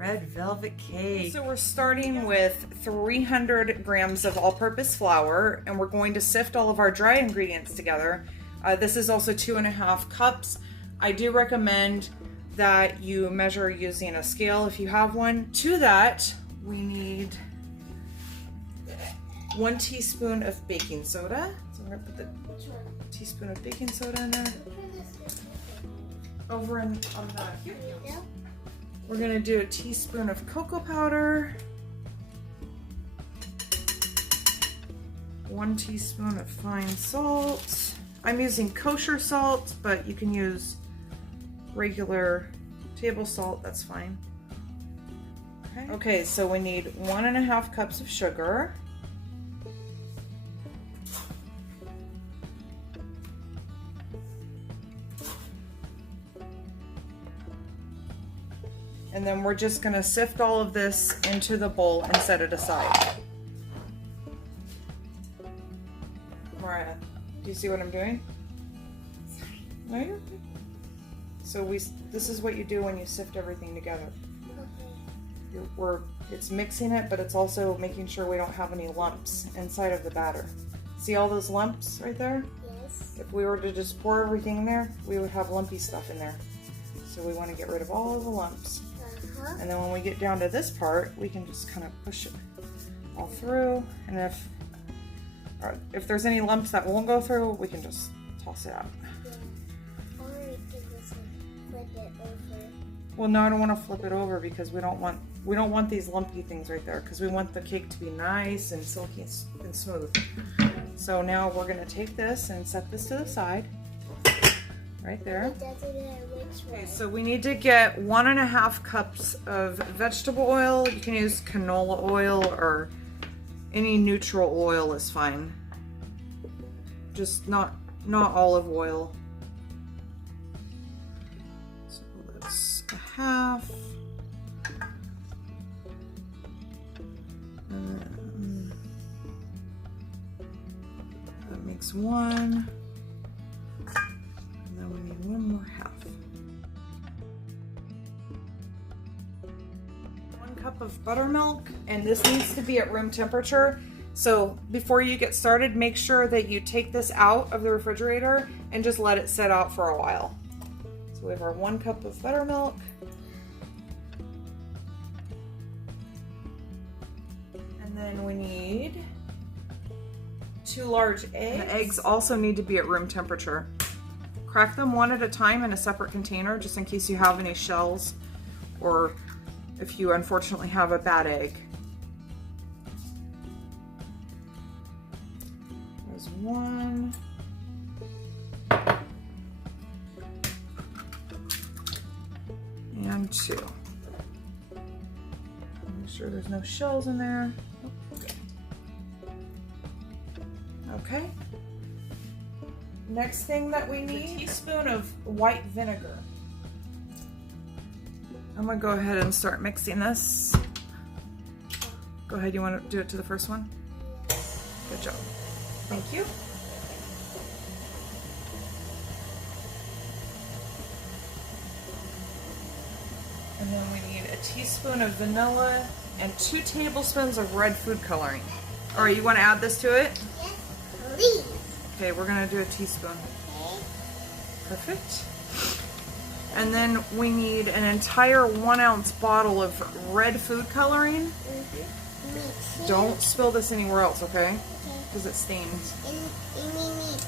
red velvet cake. So we're starting with 300 grams of all-purpose flour, and we're going to sift all of our dry ingredients together. This is also 2.5 cups. I do recommend that you measure using a scale if you have one. To that, we need 1 teaspoon of baking soda. So we're gonna put the teaspoon of baking soda in there. Over on the here. We're gonna do a teaspoon of cocoa powder, 1 teaspoon of fine salt. I'm using kosher salt, but you can use regular table salt, that's fine. Okay, so we need 1.5 cups of sugar. And then we're just gonna sift all of this into the bowl and set it aside. Mariah, do you see what I'm doing? No, you're okay. So this is what you do when you sift everything together. It's mixing it, but it's also making sure we don't have any lumps inside of the batter. See all those lumps right there? Yes. If we were to just pour everything in there, we would have lumpy stuff in there. So we want to get rid of all of the lumps. And then when we get down to this part, we can just kind of push it all through. And if there's any lumps that won't go through, we can just toss it out. Yeah. Or we can just flip it over. Well, no, I don't want to flip it over because we don't want these lumpy things right there, because we want the cake to be nice and silky and smooth. So now we're going to take this and set this to the side. Right there. Okay, so we need to get 1.5 cups of vegetable oil. You can use canola oil or any neutral oil is fine. Just not olive oil. So that's 1/2. That makes 1. We need 1 more 1/2. 1 cup of buttermilk, and this needs to be at room temperature. So before you get started, make sure that you take this out of the refrigerator and just let it sit out for a while. So we have our 1 cup of buttermilk. And then we need 2 large eggs. The eggs also need to be at room temperature. Crack them 1 at a time in a separate container, just in case you have any shells or if you unfortunately have a bad egg. There's 1. And 2. Make sure there's no shells in there. Okay. Next thing that we need, a teaspoon of white vinegar. I'm gonna go ahead and start mixing this. Go ahead, you want to do it to the first one? Good job. Thank you. And then we need a teaspoon of vanilla and 2 tablespoons of red food coloring. All right, you want to add this to it? Yes, please. Okay, we're gonna do a teaspoon. Okay. Perfect. And then we need an entire 1 ounce bottle of red food coloring. Mm-hmm. Me too. Don't spill this anywhere else, okay? Okay. Because it stains. And we need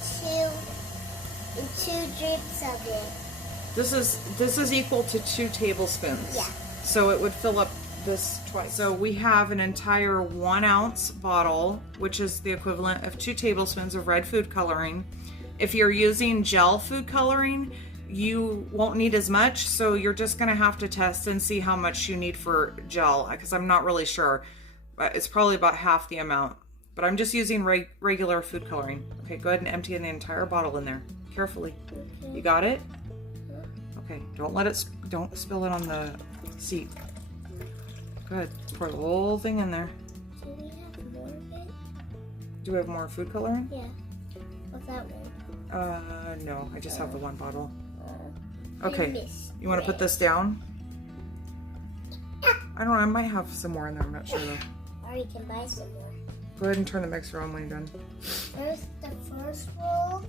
2 drips of it. This is equal to 2 tablespoons. Yeah. So it would fill up this twice. So we have an entire 1 ounce bottle, which is the equivalent of 2 tablespoons of red food coloring. If you're using gel food coloring, you won't need as much, so you're just gonna have to test and see how much you need for gel, because I'm not really sure. But it's probably about half the amount. But I'm just using regular food coloring. Okay, go ahead and empty the entire bottle in there. Carefully. Okay. You got it? Okay, don't spill it on the seat. Good. Pour the whole thing in there. Do we have more of it? Do we have more food coloring? Yeah. What's that one? No. I just have the 1 bottle. I Okay. missed You want to put it. this down? Ah. I don't know, I might have some more in there, I'm not sure though. Or you can buy some more. Go ahead and turn the mixer on when you're done. There's the first roll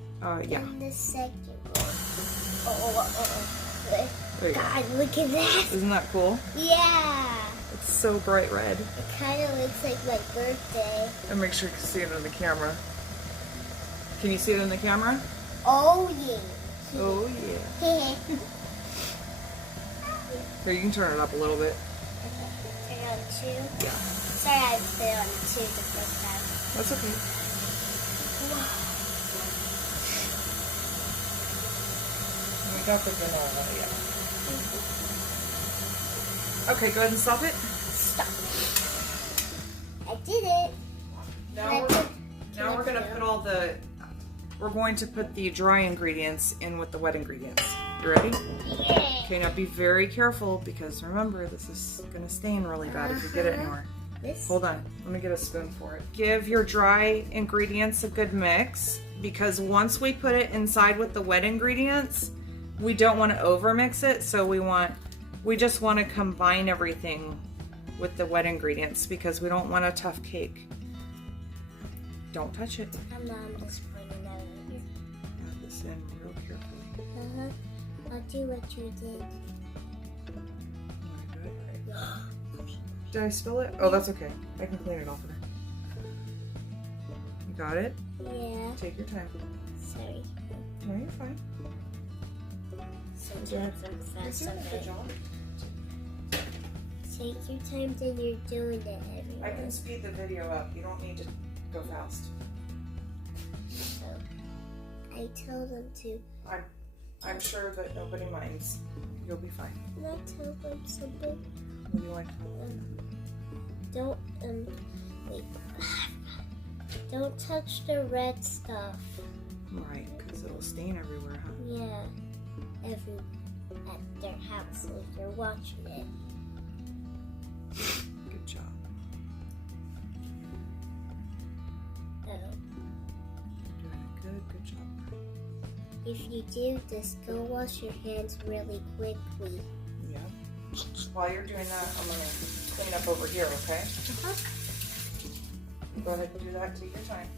Yeah. and the second roll. There you go. God, look at that. Isn't that cool? Yeah. It's so bright red. It kind of looks like my birthday. And make sure you can see it on the camera. Can you see it in the camera? Oh, yeah. Oh, yeah. Here, you can turn it up a little bit. Turn it on 2? Yeah. Sorry, I put it on 2 the first time. That's okay. We got the vanilla, yeah. Okay, go ahead and stop it. Stop. I did it. Now we're gonna put all the. We're going to put the dry ingredients in with the wet ingredients. You ready? Yeah. Okay, now be very careful because remember this is gonna stain really bad if you get it anywhere. Hold on, let me get a spoon for it. Give your dry ingredients a good mix because once we put it inside with the wet ingredients, we don't want to over mix it. So we just want to combine everything with the wet ingredients because we don't want a tough cake. Don't touch it. I'm just putting it out here. Add this in real carefully. I'll do what you did. Did I spill it? Oh, that's okay. I can clean it off of there. You got it? Yeah. Take your time. Sorry. No, you're fine. Sometimes I'm fast. You're doing a good job. Take your time, then you're doing it, everyone. I can speed the video up. You don't need to go fast. So, I tell them to. I'm sure that nobody minds. You'll be fine. Not tell them something. What do you want? Don't wait. Don't touch the red stuff. Right, because it'll stain everywhere, huh? Yeah, at their house if you're watching it. Good job. Oh. You're doing a good job. If you do this, go wash your hands really quickly. Yeah. While you're doing that, I'm gonna clean up over here, okay? Go ahead and do that. Take your time.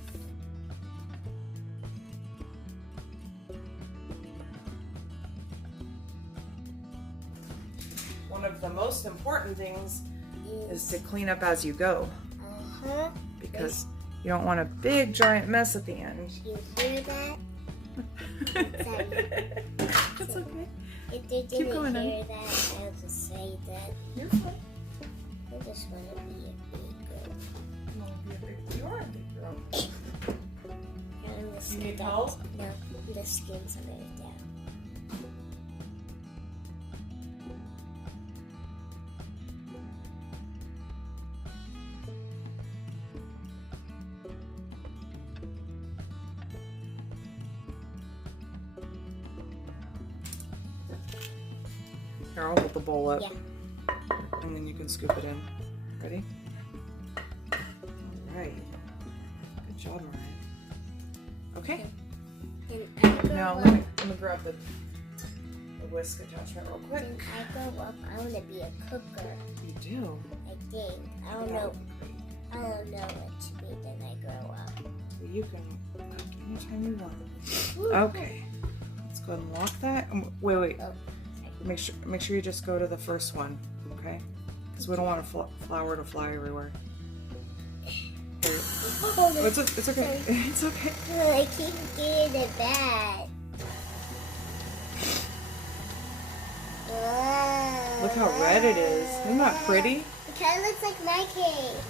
One of the most important things is to clean up as you go. Because you don't want a big giant mess at the end. You hear that? That's okay. If they Keep didn't going, hear that, I'll just say that. You're fine. I just want to be a big girl. You want to be a big, you are a big girl. You need help? No, the skin's moved out. Here, I'll hold the bowl up. Yeah. And then you can scoop it in. Ready? Alright. Good job, Mariah. Okay. Now let me grab the whisk attachment real quick. When I grow up, I want to be a cooker. You do? I think. I don't know what to be when I grow up. So you can cook anytime you want. Okay. Let's go ahead and lock that. Wait. Oh. Make sure you just go to the first one, okay? Because we don't want a flour to fly everywhere. It's okay. Sorry. It's okay. I keep getting it bad. Look how red it is. Isn't that pretty? It kind of looks like my cake.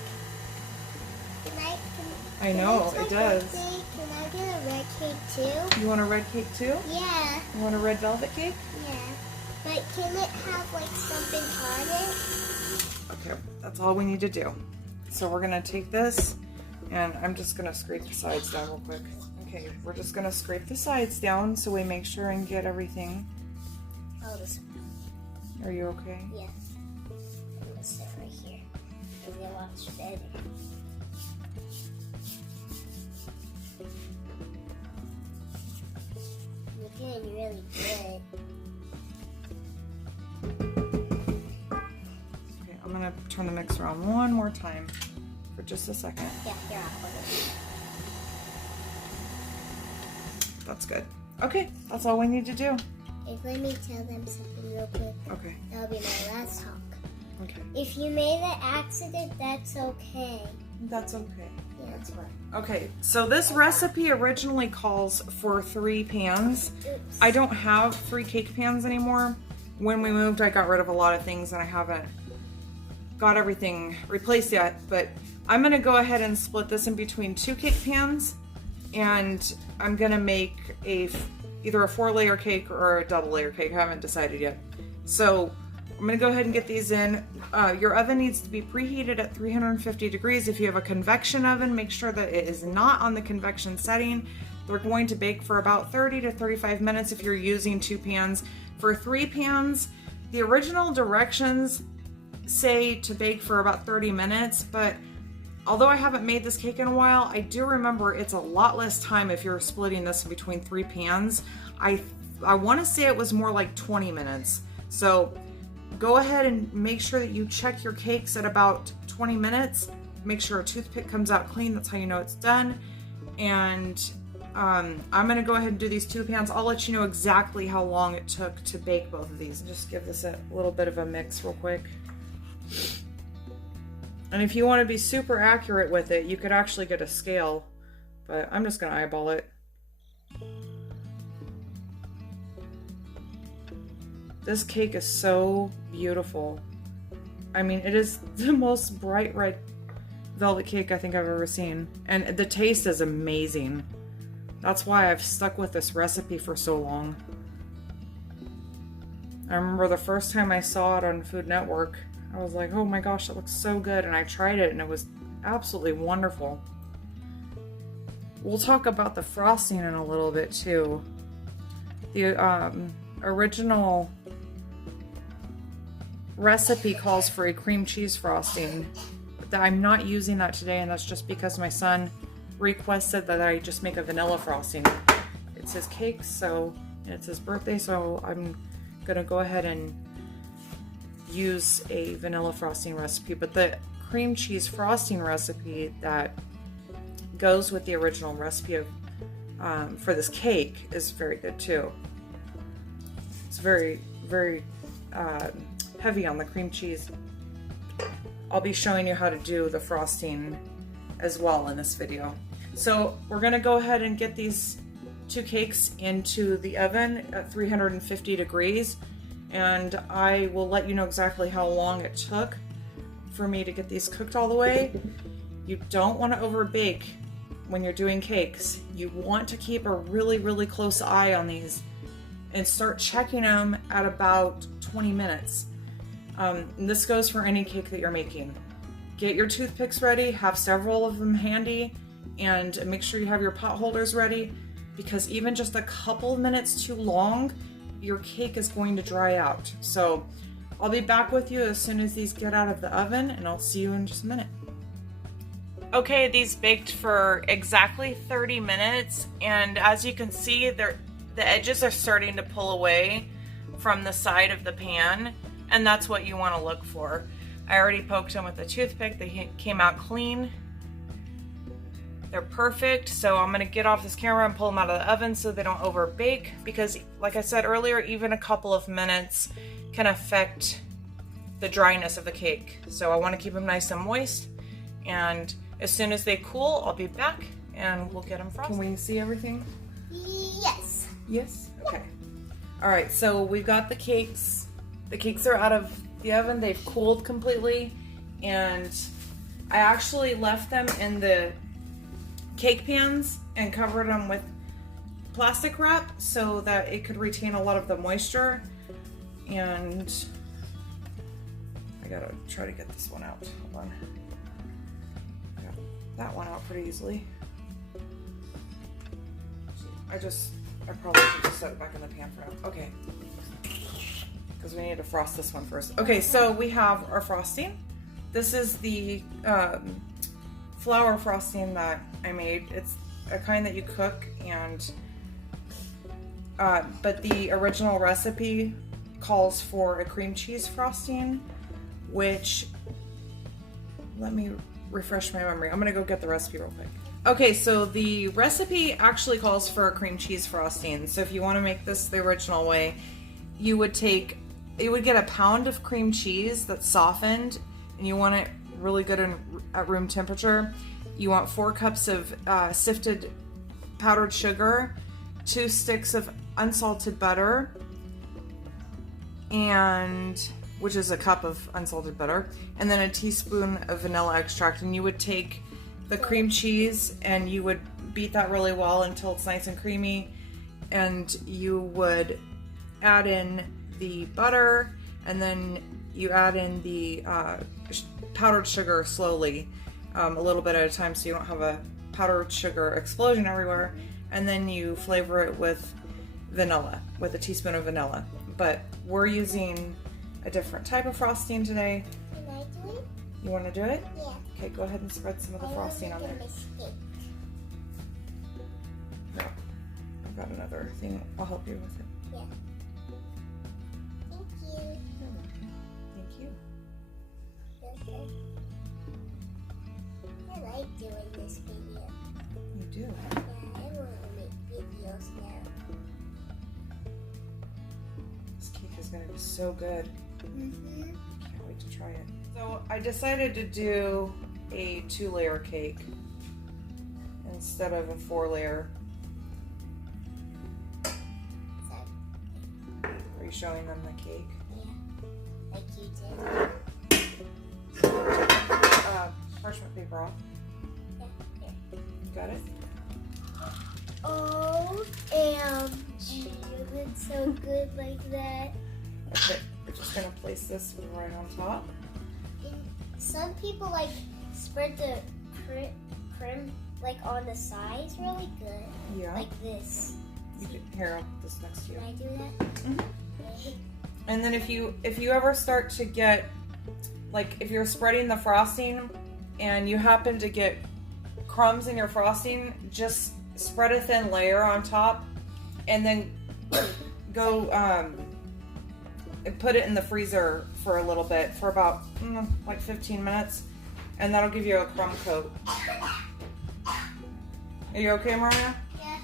I know, it does. Can I get a red cake too? You want a red cake too? Yeah. You want a red velvet cake? Yeah. But can it have like something on it? Okay, that's all we need to do. So we're gonna take this and I'm just gonna scrape the sides down real quick. Okay, we're just gonna scrape the sides down so we make sure and get everything. Oh, this. Are you okay? Yeah. I'm gonna sit right here. I'm gonna watch better. You're getting really good. Okay, I'm gonna turn the mix around one more time for just a second. Yeah, here, I'll hold it. That's good. Okay, that's all we need to do. Hey, let me tell them something real quick. Okay. That'll be my last talk. Okay. If you made an accident, that's okay. That's okay. Yeah. That's right. Okay, so this recipe originally calls for 3 pans. Oops. I don't have 3 cake pans anymore. When we moved, I got rid of a lot of things and I haven't got everything replaced yet, but I'm gonna go ahead and split this in between 2 cake pans, and I'm gonna make either a 4-layer cake or a double layer cake. I haven't decided yet. So I'm gonna go ahead and get these in. Your oven needs to be preheated at 350 degrees. If you have a convection oven, make sure that it is not on the convection setting. They're going to bake for about 30 to 35 minutes if you're using 2 pans. For 3 pans, the original directions say to bake for about 30 minutes, but although I haven't made this cake in a while, I do remember it's a lot less time if you're splitting this in between 3 pans. I want to say it was more like 20 minutes. So go ahead and make sure that you check your cakes at about 20 minutes. Make sure a toothpick comes out clean. That's how you know it's done. And I'm going to go ahead and do these 2 pans. I'll let you know exactly how long it took to bake both of these. Just give this a little bit of a mix real quick. And if you want to be super accurate with it, you could actually get a scale, but I'm just going to eyeball it. This cake is so beautiful. I mean, it is the most bright red velvet cake I think I've ever seen. And the taste is amazing. That's why I've stuck with this recipe for so long. I remember the first time I saw it on Food Network, I was like, oh my gosh, it looks so good. And I tried it and it was absolutely wonderful. We'll talk about the frosting in a little bit too. The original recipe calls for a cream cheese frosting. But I'm not using that today, and that's just because my son requested that I just make a vanilla frosting. It's his cake, and it's his birthday, so I'm gonna go ahead and use a vanilla frosting recipe. But the cream cheese frosting recipe that goes with the original recipe of for this cake is very good too. It's very, very heavy on the cream cheese. I'll be showing you how to do the frosting as well in this video. So we're gonna go ahead and get these 2 cakes into the oven at 350 degrees, and I will let you know exactly how long it took for me to get these cooked all the way. You don't want to overbake when you're doing cakes. You want to keep a really, really close eye on these and start checking them at about 20 minutes. And this goes for any cake that you're making. Get your toothpicks ready, have several of them handy, and make sure you have your pot holders ready, because even just a couple of minutes too long, your cake is going to dry out. So I'll be back with you as soon as these get out of the oven, and I'll see you in just a minute. Okay, these baked for exactly 30 minutes, and as you can see, the edges are starting to pull away from the side of the pan, and that's what you want to look for. I already poked them with a toothpick. They came out clean. They're perfect. So I'm going to get off this camera and pull them out of the oven so they don't over bake, because like I said earlier, even a couple of minutes can affect the dryness of the cake. So I want to keep them nice and moist, and as soon as they cool, I'll be back and we'll get them frosted. Can we see everything? Yes. Yes? Okay. All right, so we've got the cakes. The cakes are out of the oven. They've cooled completely, and I actually left them in the cake pans and covered them with plastic wrap so that it could retain a lot of the moisture. And I gotta try to get this one out. Hold on. I got that one out pretty easily. I probably should just set it back in the pan for now. Okay. Because we need to frost this one first. Okay, so we have our frosting. This is the flour frosting that I made. It's a kind that you cook, and but the original recipe calls for a cream cheese frosting, which let me refresh my memory. I'm gonna go get the recipe real quick. Okay, so the recipe actually calls for a cream cheese frosting. So if you want to make this the original way, you would get a pound of cream cheese that's softened, and you want it really good at room temperature. You want 4 cups of sifted powdered sugar, 2 sticks of unsalted butter, which is a cup of unsalted butter, and then a teaspoon of vanilla extract. And you would take the cream cheese and you would beat that really well until it's nice and creamy, and you would add in the butter, and then you add in the powdered sugar slowly, a little bit at a time, so you don't have a powdered sugar explosion everywhere. And then you flavor it with vanilla, with a teaspoon of vanilla. But we're using a different type of frosting today. Can I do it? You want to do it? Yeah. Okay, go ahead and spread some of the frosting on there. No, I've got another thing. I'll help you with it. Yeah. Thank you. Thank you. Okay. I like doing this video. You do. Yeah, I want to make videos now. This cake is going to be so good. Mm-hmm. Can't wait to try it. So I decided to do a 2-layer cake instead of a 4-layer. So, Are you showing them the cake? yeah, like you did. Parchment paper off. Yeah, here. You got it? OMG, it's so good like that. Okay, we're just going to place this right on top. Some people like spread the creme like on the sides really good. Yeah. Like this. You can, here, I'll put this next to you. Can I do that? Mhm. Okay. And then if you ever start to get, like if you're spreading the frosting and you happen to get crumbs in your frosting, just spread a thin layer on top and then go and put it in the freezer for a little bit, for about like 15 minutes, and that'll give you a crumb coat. Are you okay, Mariah? Yeah.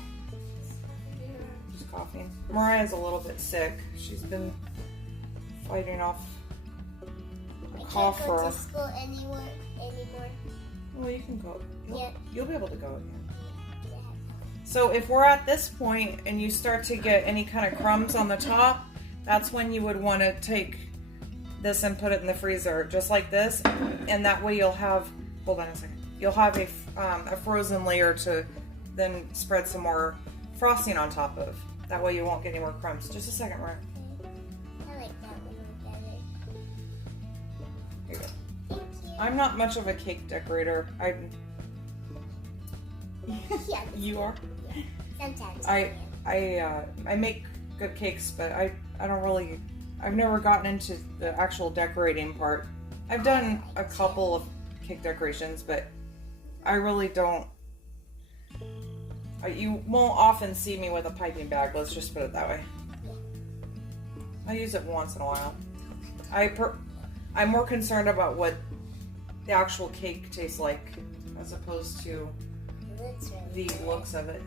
Just coughing. Mariah's a little bit sick. She's been fighting off a cough I can't go for. to school anymore. Well, you can go. Yeah. You'll be able to go again. Yeah. So if we're at this point and you start to get any kind of crumbs on the top, that's when you would want to take this and put it in the freezer, just like this, and that way you'll have. Hold on a second. You'll have a frozen layer to then spread some more frosting on top of. That way you won't get any more crumbs. Just a second, Ryan. I like that one better. Here you go. Thank you. I'm not much of a cake decorator. Yeah. You are. Yeah. Sometimes. I make good cakes, but I don't really. I've never gotten into the actual decorating part. I've done a couple of cake decorations, but I really don't. You won't often see me with a piping bag. Let's just put it that way. I use it once in a while. I'm more concerned about what the actual cake tastes like as opposed to the looks of it.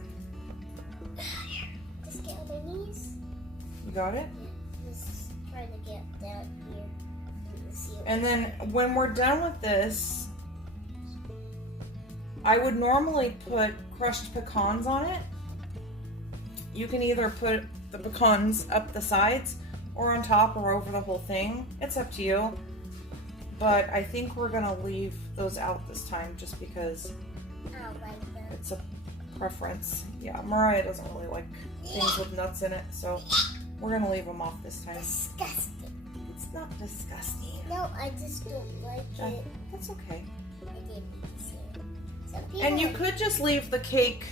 Just get on my knees. You got it? Just trying to get down here. And then when we're done with this, I would normally put crushed pecans on it. You can either put the pecans up the sides or on top or over the whole thing. It's up to you. But I think we're gonna leave those out this time just because I don't like them. it's a preference. Yeah, Mariah doesn't really like things with nuts in it, so we're gonna leave them off this time. Disgusting. It's not disgusting. No, I just don't like it. That's okay. I didn't mean to say it. Some people And you like- could just leave the cake.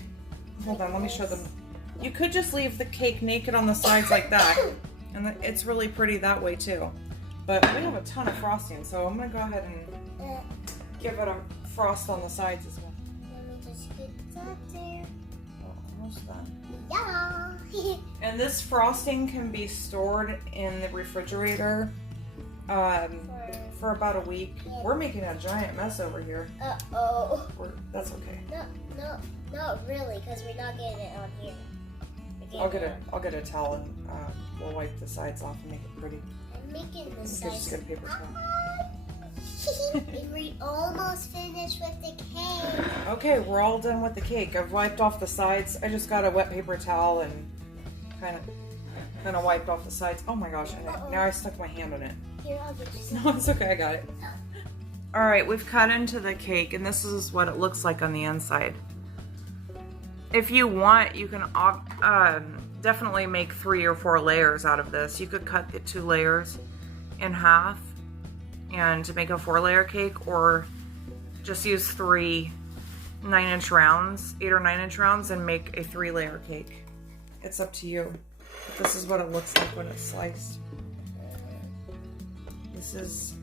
Hold on, let me show them. You could just leave the cake naked on the sides like that, and it's really pretty that way too. But we have a ton of frosting, so I'm gonna go ahead and give it a frost on the sides as well. Let me just get that there. Oh, almost done. Yeah. And this frosting can be stored in the refrigerator for about a week. Yeah. We're making a giant mess over here. Uh-oh. That's okay. No, not really, because we're not getting it on here. I'll get a towel and we'll wipe the sides off and make it pretty. I'm making the Just sides. get a paper towel. We almost finished with the cake. Okay, we're all done with the cake. I've wiped off the sides. I just got a wet paper towel and kind of wiped off the sides. Oh my gosh! Now I stuck my hand in it. Here, I'll get you some. No, it's okay. I got it. All right, we've cut into the cake, and this is what it looks like on the inside. If you want, you can definitely make 3 or 4 layers out of this. You could cut the 2 layers in half and to make a 4-layer cake, or just use 3 9-inch rounds, 8 or 9-inch rounds, and make a 3-layer cake. It's up to you. But this is what it looks like when it's sliced. This is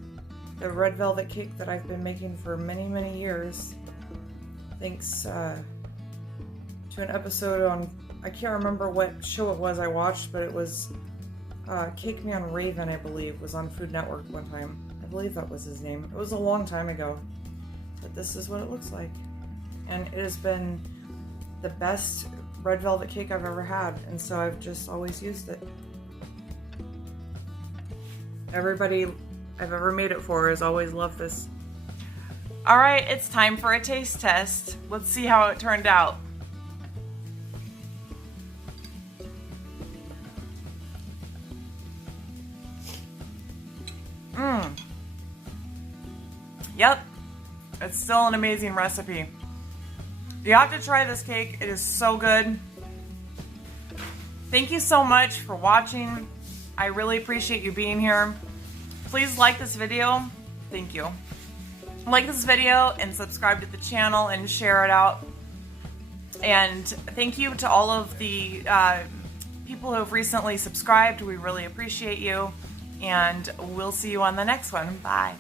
the red velvet cake that I've been making for many, many years. Thanks to an episode on, I can't remember what show it was I watched, but it was Cakeman Raven, I believe, was on Food Network one time. I believe that was his name. It was a long time ago. But this is what it looks like. And it has been the best red velvet cake I've ever had, and so I've just always used it. Everybody I've ever made it for has always loved this. Alright, it's time for a taste test. Let's see how it turned out. Yep, it's still an amazing recipe. You have to try this cake. It is so good. Thank you so much for watching. I really appreciate you being here. Please like this video. Thank you. Like this video and subscribe to the channel and share it out. And thank you to all of the people who have recently subscribed. We really appreciate you. And we'll see you on the next one. Bye.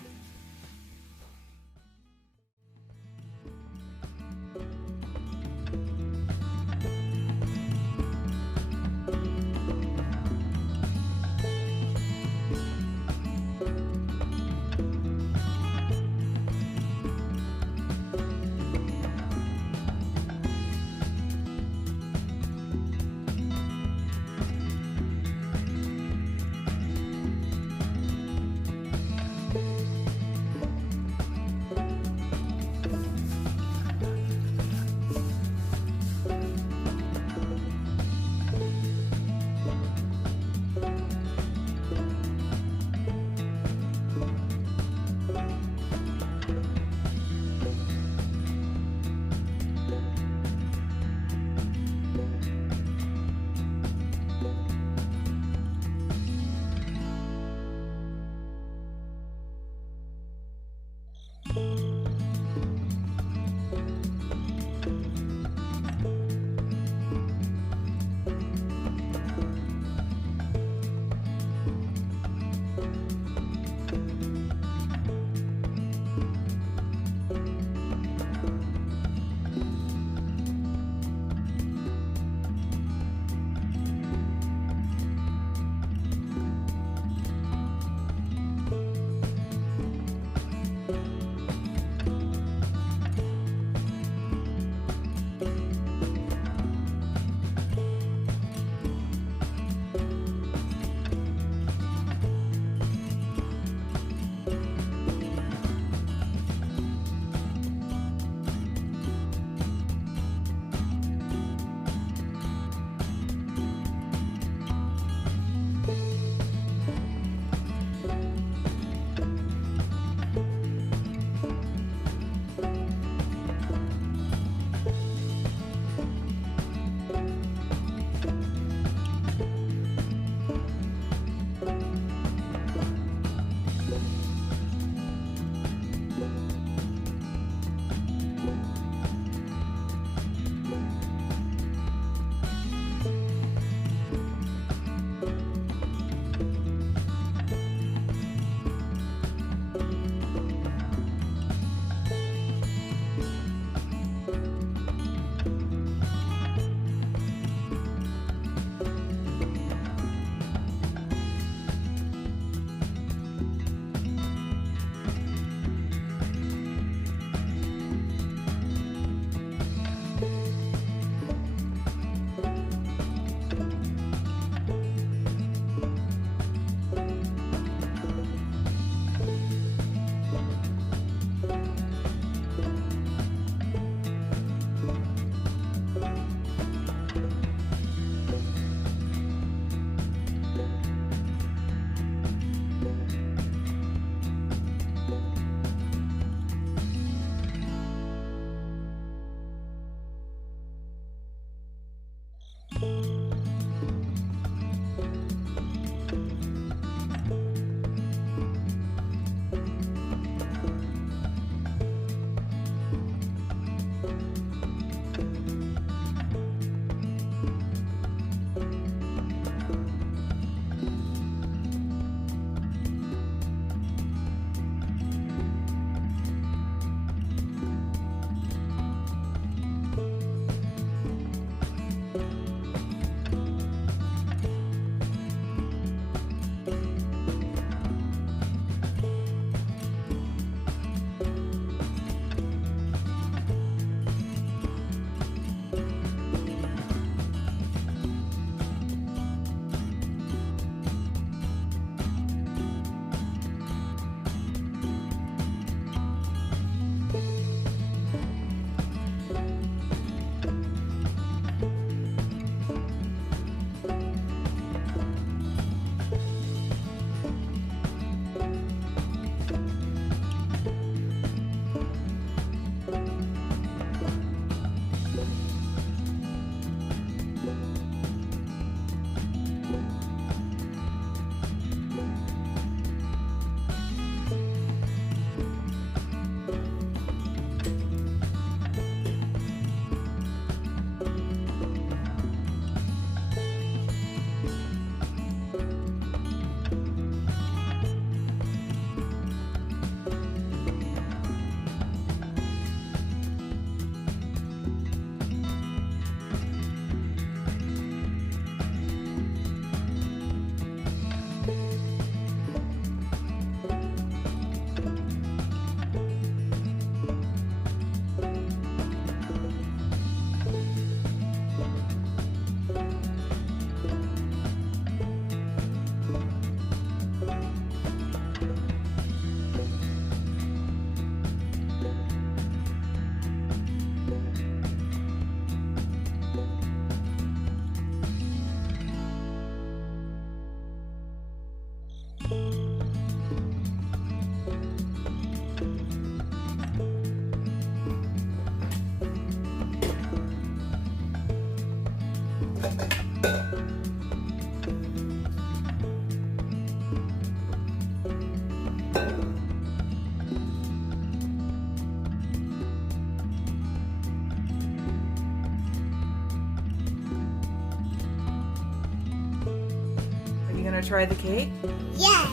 Try the cake? Yes.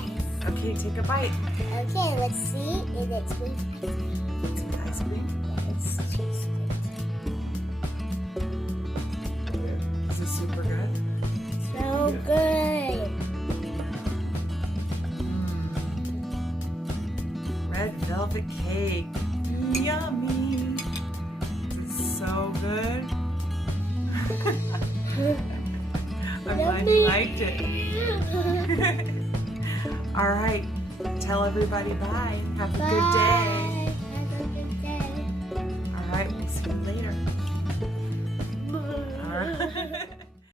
Okay, take a bite. Okay, let's see if it's sweet. It's ice cream. Yeah, it's just Is it super good? so good. Red velvet cake. Yummy. This is so good. I'm glad you liked it. All right. Tell everybody bye. Have a good day. Have a good day. All right. We'll see you later.